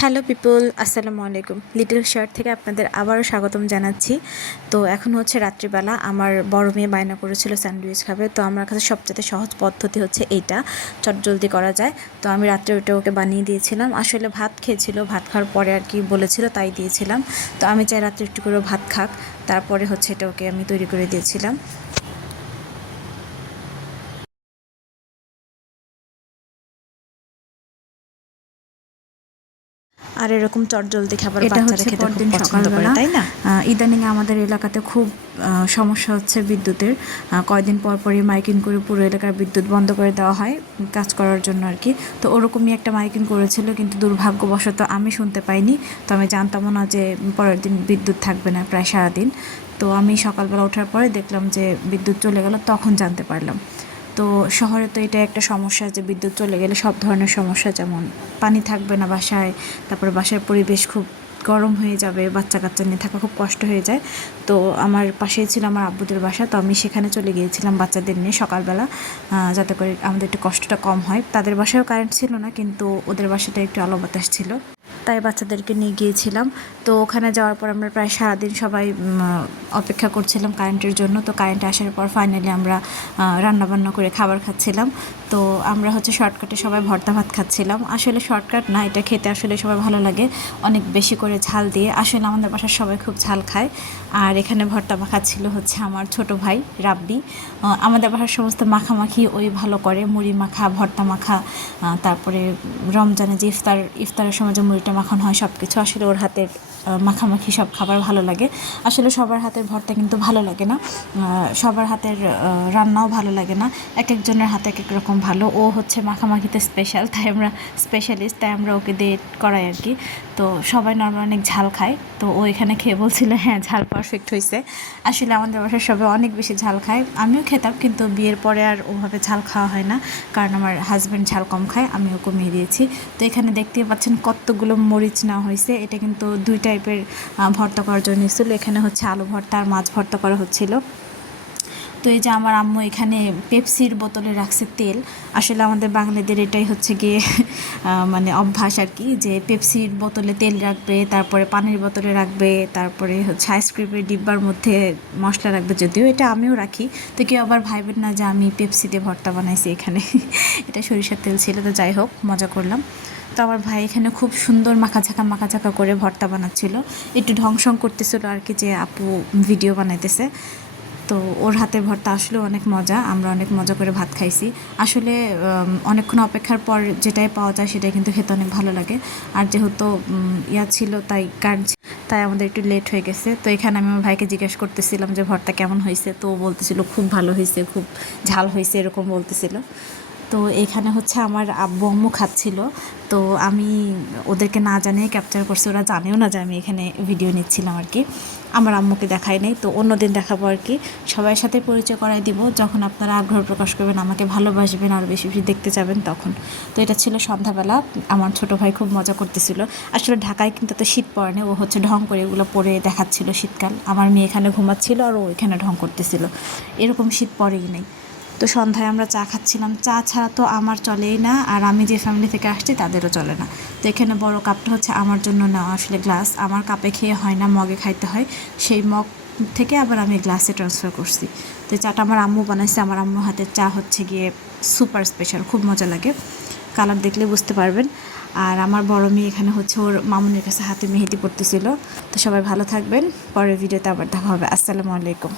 Hello people, আসসালামু আলাইকুম। Little shirt থেকে আপনাদের আবারও স্বাগতম জানাচ্ছি। তো এখন হচ্ছে রাত্রিবেলা, আমার বড় মেয়ে বায়না করেছিল স্যান্ডউইচ খাবে, তো আমার কাছে সবচেয়ে সহজ পদ্ধতি হচ্ছে এইটা, চট জলদি করা যায়। তো আমি রাত্রে ওটা ওকে বানিয়ে দিয়েছিলাম, আসলে ভাত খেয়েছিল, ভাত খাওয়ার পরে আর কি বলেছিল তাই দিয়েছিলাম। তো আমি চাই রাত্রে একটু করে ভাত খাক, তারপরে হচ্ছে এটা ওকে আমি তৈরি করে দিয়েছিলাম। আর এরকম চটজলদি খাবার এটা বাচ্চারা হচ্ছে খেতে খুব পরদিন পছন্দ করে তাই না? ইদানিং আমাদের এলাকাতে খুব সমস্যা হচ্ছে বিদ্যুতের। কয়দিন পর পরই মাইকিং করে পুরো এলাকার বিদ্যুৎ বন্ধ করে দেওয়া হয় কাজ করার জন্য আর কি। তো ওরকমই একটা মাইকিং করেছিল কিন্তু দুর্ভাগ্যবশত আমি শুনতে পাইনি। তো আমি জানতামও না যে পরের দিন বিদ্যুৎ থাকবে না প্রায় সারাদিন। তো আমি সকালবেলা ওঠার পরে দেখলাম যে বিদ্যুৎ চলে গেল তখন জানতে পারলাম। তো শহরে তো এটা একটা সমস্যা যে বিদ্যুৎ চলে গেলে সব ধরনের সমস্যা, যেমন পানি থাকবে না বাসায়, তারপরে বাসার পরিবেশ খুব গরম হয়ে যাবে বাচ্চা কাচ্চা নিয়ে থাকা খুব কষ্ট হয়ে যায়। তো আমার পাশেই ছিল আমার আব্বুদের বাসা, তো আমি সেখানে চলে গিয়েছিলাম বাচ্চাদের নিয়ে সকালবেলা যাতে করে আমাদের একটু কষ্টটা কম হয়। তাদের বাসায়ও কারেন্ট ছিল না, কিন্তু ওদের বাসাটা একটু আলো বাতাস ছিল। তাই বাচ্চাদেরকে নিয়ে গিয়েছিলাম। তো ওখানে যাওয়ার পর আমরা প্রায় সারাদিন সবাই অপেক্ষা করছিলাম কারেন্টের জন্য। তো কারেন্ট আসার পর ফাইনালি আমরা রান্না বান্না করে খাবার খাচ্ছিলাম। তো আমরা হচ্ছে শর্টকাটে সবাই ভর্তা ভাত খাচ্ছিলাম। আসলে শর্টকাট না, এটা খেতে আসলে সবাই ভালো লাগে। অনেক বেশি করে ঝাল দিয়ে। আসলে আমাদের বাসার সবাই খুব ঝাল খায়। আর এখানে ভর্তা মাখা ছিল হচ্ছে আমার ছোট ভাই, রাব্বি। আমাদের বাসার সমস্ত মাখামাখি ওই ভালো করে। মুড়ি মাখা, ভর্তা মাখা তারপরে রমজানে যে ইফতার, ইফতারের সময় যে মুড়িটা মাখন হয় সব কিছু আসলে ওর হাতের মাখামাখি সব খাবার ভালো লাগে। আসলে সবার হাতের ভর্তা কিন্তু ভালো লাগে না। সবার হাতের রান্নাও ভালো লাগে না। এক একজনের হাতে এক এক রকম ভালো। ও হচ্ছে মাখামাখিতে স্পেশাল তাই আমরা স্পেশালিস্ট তাই আমরা ওকে দিয়ে করাই আর কি। তো সবাই নর্মাল অনেক ঝাল খায়। তো ও এখানে খেয়ে বলছিল হ্যাঁ ঝাল পারফেক্ট হয়েছে আসলে আমাদের বাসার সবাই অনেক বেশি ঝাল খায়। আমিও খেতাম, কিন্তু বিয়ের পরে আর ওভাবে ঝাল খাওয়া হয় না। কারণ আমার হাজব্যান্ড ঝাল কম খায় আমিও কমিয়ে দিয়েছি। তো এখানে দেখতেই পাচ্ছেন কতগুলো মরিচ নেওয়া হয়েছে এটা কিন্তু দুই টাইপের ভর্তা করার জন্য এসেছিল। এখানে হচ্ছে আলু ভর্তা আর মাছ ভর্তা করা হচ্ছিল। তো এই যে আমার আম্মু এখানে পেপসির বোতলে রাখছে তেল। আসলে আমাদের বাঙালিদের এটাই হচ্ছে গিয়ে মানে অভ্যাস আর কি যে পেপসির বোতলে তেল রাখবে, তারপরে পানির বোতলে রাখবে, তারপরে হচ্ছে আইসক্রিমের ডিব্বার মধ্যে মশলা রাখবে যদিও এটা আমিও রাখি। তো কেউ আবার ভাইবেন না যে আমি পেপসিতে ভর্তা বানাইছি এখানে। এটা সরিষার তেল ছিল, তো যাই হোক, মজা করলাম। তো আমার ভাই এখানে খুব সুন্দর মাখাঝাকা মাখাঝাকা করে ভর্তা বানাচ্ছিল। একটু ঢংসং করতেছিল আর কি যে আপু ভিডিও বানাইতেছে। তো ওর হাতের ভর্তা আসলে অনেক মজা, আমরা অনেক মজা করে ভাত খাইছি। আসলে অনেকক্ষণ অপেক্ষার পর যেটাই পাওয়া যায় সেটাই কিন্তু খেতে অনেক ভালো লাগে। আর যেহেতু ইয়া ছিল তাই কার তাই আমাদের একটু লেট হয়ে গেছে। তো এখানে আমি আমার ভাইকে জিজ্ঞেস করতেছিলাম যে ভর্তা কেমন হয়েছে তো বলতেছিল, খুব ভালো হয়েছে খুব ঝাল হয়েছে এরকম বলতেছিল। তো এখানে হচ্ছে আমার আব্বু আম্মু খাচ্ছিল। তো আমি ওদেরকে না জানিয়ে ক্যাপচার করছি, ওরা জানেও না যে আমি এখানে ভিডিও নিচ্ছিলাম আর কি। আমার আম্মুকে দেখাই নাই, তো অন্যদিন দেখাবো আর কি। সবার সাথে পরিচয় করাই দিব, যখন আপনারা আগ্রহ প্রকাশ করবেন, আমাকে ভালোবাসবেন, আর বেশি বেশি দেখতে যাবেন তখন। তো এটা ছিল সন্ধ্যাবেলা, আমার ছোট ভাই খুব মজা করতেছিল। আসলে ঢাকায় কিন্তু তো শীত পড়ে না, ও হচ্ছে ঢং করে এগুলো পরে দেখাচ্ছিল শীতকাল। আমার মেয়ে এখানে ঘুমাচ্ছিল আর ও এখানে ঢং করতেছিল। এরকম শীত পড়েই নেই। তো সন্ধ্যায় আমরা চা খাচ্ছিলাম। চা ছাড়া তো আমার চলেই না, আর আমি যে ফ্যামিলি থেকে আসছি তাদেরও চলে না। তো এখানে বড় কাপটা হচ্ছে আমার জন্য নেওয়া আসলে গ্লাস আমার কাপে খেয়ে হয় না, মগে খাইতে হয়। সেই মগ থেকে আবার আমি গ্লাসে ট্রান্সফার করছি। তো চাটা আমার আম্মু বানাইছে। আমার আম্মু হাতের চা হচ্ছে গিয়ে সুপার স্পেশাল খুব মজা লাগে। কালার দেখলে বুঝতে পারবেন। আর আমার বড় মেয়ে এখানে হচ্ছে ওর মামুনের কাছে হাতে মেহেদি পড়তেছিল তো সবাই ভালো থাকবেন। পরের ভিডিওতে আবার দেখা হবে। আসসালামু আলাইকুম।